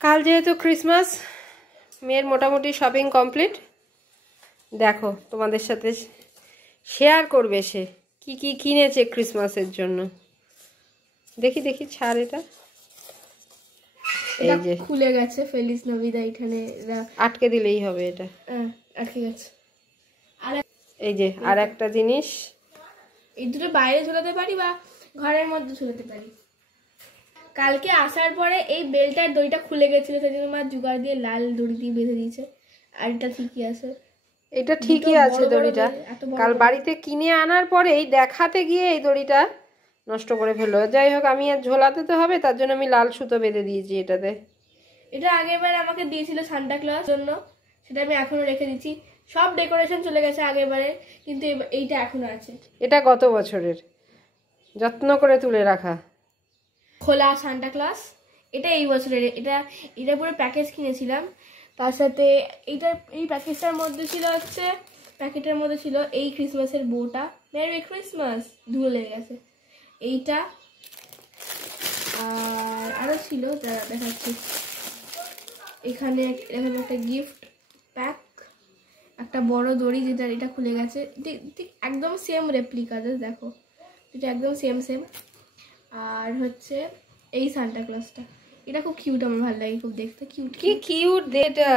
কাল যেহেতু ক্রিসমাস, মেয়ের মোটামুটি শপিং কমপ্লিট। দেখো তোমাদের সাথে শেয়ার করবে সে কি কি কিনেছে ক্রিসমাসের জন্য। দেখি দেখি ছাড়, এটা এই যে খুলে গেছে, ফেলিস নাভিদা এখানে আটকে দিলেই হবে, এটা আটকে গেছে। আর এই যে আর একটা জিনিস, এই দুটো বাইরে ঝোলাতে পারি বা ঘরের মধ্যে ঝোলাতে পারি। কালকে আসার পরে এই বেলটার দড়িটা খুলে গেছিল, সেই জন্য মা জুগাড় দিয়ে লাল দড়ি দিয়ে বেঁধে দিয়েছে। আর এটা ঠিকই আছে, এটা ঠিকই আছে দড়িটা। কাল বাড়িতে কিনে আনার পরেই দেখাতে গিয়ে এই দড়িটা নষ্ট করে ফেললো। যাই হোক, আমি আর ঝোলাতে তো হবে, তার জন্য আমি লাল সুতো বেঁধে দিয়েছি এটাতে। এটা আগেরবার আমাকে দিয়েছিল সান্টা ক্লজ জন্য, সেটা আমি এখনো রেখে দিচ্ছি। সব ডেকোরেশন চলে গেছে আগেরবারে, কিন্তু এইটা এখনো আছে। এটা গত বছরের, যত্ন করে তুলে রাখা খোলা সান্টা ক্লজ। এটা এই বছরের। এটা পুরো প্যাকেজ কিনেছিলাম। তার সাথে এই প্যাকেজটার মধ্যে ছিল হচ্ছে, প্যাকেটের মধ্যে ছিল এই ক্রিসমাসের বউটা, মেরি ক্রিসমাস, ধুলো লেগে গেছে এইটা। আর আরো ছিল, যারা দেখাচ্ছি, এখানে একটা গিফট প্যাক, একটা বড় দড়ি, যেটা এটা খুলে গেছে, ঠিক একদম সেম রেপ্লিকা, দেখো এটা একদম সেম। আর হচ্ছে এই সান্টা ক্লজটা, এটা খুব কিউট, আমার ভালো লাগে খুব দেখতে, কিউট। কি কিউট এটা,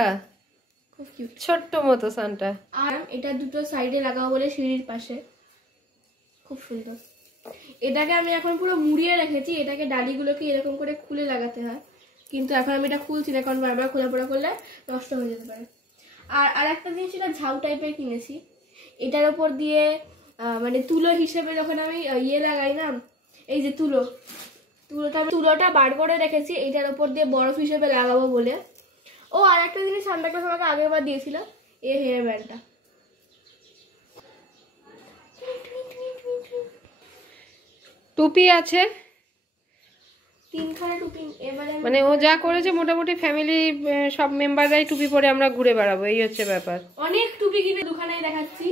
খুব কিউট, ছোট্ট মতো সান্টা। আর এটা দুটো সাইডে লাগাবো বলে সিঁড়ির পাশে, খুব সুন্দর। এটাকে আমি এখন পুরো মুড়িয়ে রেখেছি, এটাকে ডালিগুলোকে এরকম করে খুলে লাগাতে হয়, কিন্তু এখন আমি এটা খুলছি না, কারণ বারবার খোলাপোড়া করলে নষ্ট হয়ে যেতে পারে। আর একটা জিনিস, এটা ঝাউ টাইপের কিনেছি, এটার ওপর দিয়ে মানে তুলো হিসেবে যখন আমি লাগাই না, এই যে তুলোটা বার করে রেখেছি, এটার ওপর দিয়ে বরফ হিসেবে লাগাবো বলে। ও আর একটা জিনিস সান্টা ক্লজ আমাকে আগেরবার দিয়েছিল, এই হেয়ার ব্যান্ডটা। টুপি আছে 3খানা টুপি। এবারে মানে ও যা করেছে, মোটামুটি ফ্যামিলি সব মেম্বাররাই টুপি পরে আমরা ঘুরে বেড়াবো, এই হচ্ছে ব্যাপার। অনেক টুপি কিনে দুখানায় দেখাচ্ছি।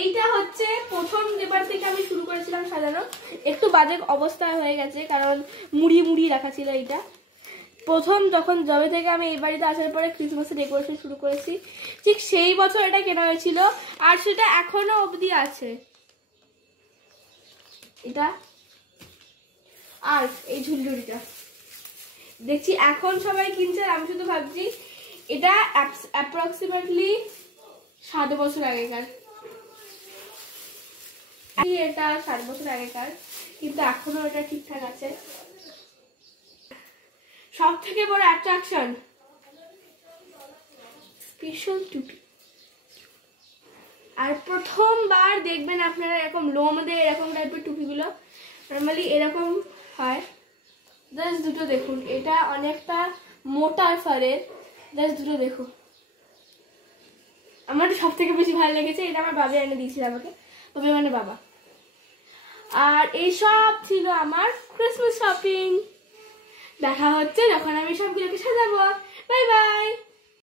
এইটা হচ্ছে প্রথম যেবার থেকে আমি শুরু করেছিলাম সাজানো, একটু বাজে অবস্থা হয়ে গেছে, কারণ মুড়ি রাখা ছিল। এইটা প্রথম যখন জবে থেকে আমি এই বাড়িতে আসার পরে ক্রিসমাসের ডেকোরেশন শুরু করেছি, ঠিক সেই বছর এটা কেনা হয়েছিল, আর সেটা এখনো অবধি আছে এটা। আর এই ঝুলঝুড়িটা দেখছি এখন সবাই কিনছে, আমি শুধু ভাবছি এটা অ্যাপ্রক্সিমেটলি 7 বছর আগেকার। এটা 7 বছর আগেকার, কিন্তু এখনো এটা ঠিকঠাক আছে। সব থেকে বড় অ্যাট্রাকশন স্পেশাল টুপি। আর প্রথমবার দেখবেন আপনারা এরকম লোম দিয়ে এরকম টাইপের টুপিগুলো, নর্মালি এরকম হয়। জাস্ট দুটো দেখুন, এটা অনেকটা মোটা ফারের, জাস্ট দুটো দেখুন। আমার সব থেকে বেশি ভালো লেগেছে, এটা আমার বাবা এনে দিয়েছিল আমাকে, তবে মানে বাবা। আর এই সব ছিল আমার ক্রিসমাস শপিং। দেখা হচ্ছে যখন আমি সবগুলোকে সাজাবো। Bye bye.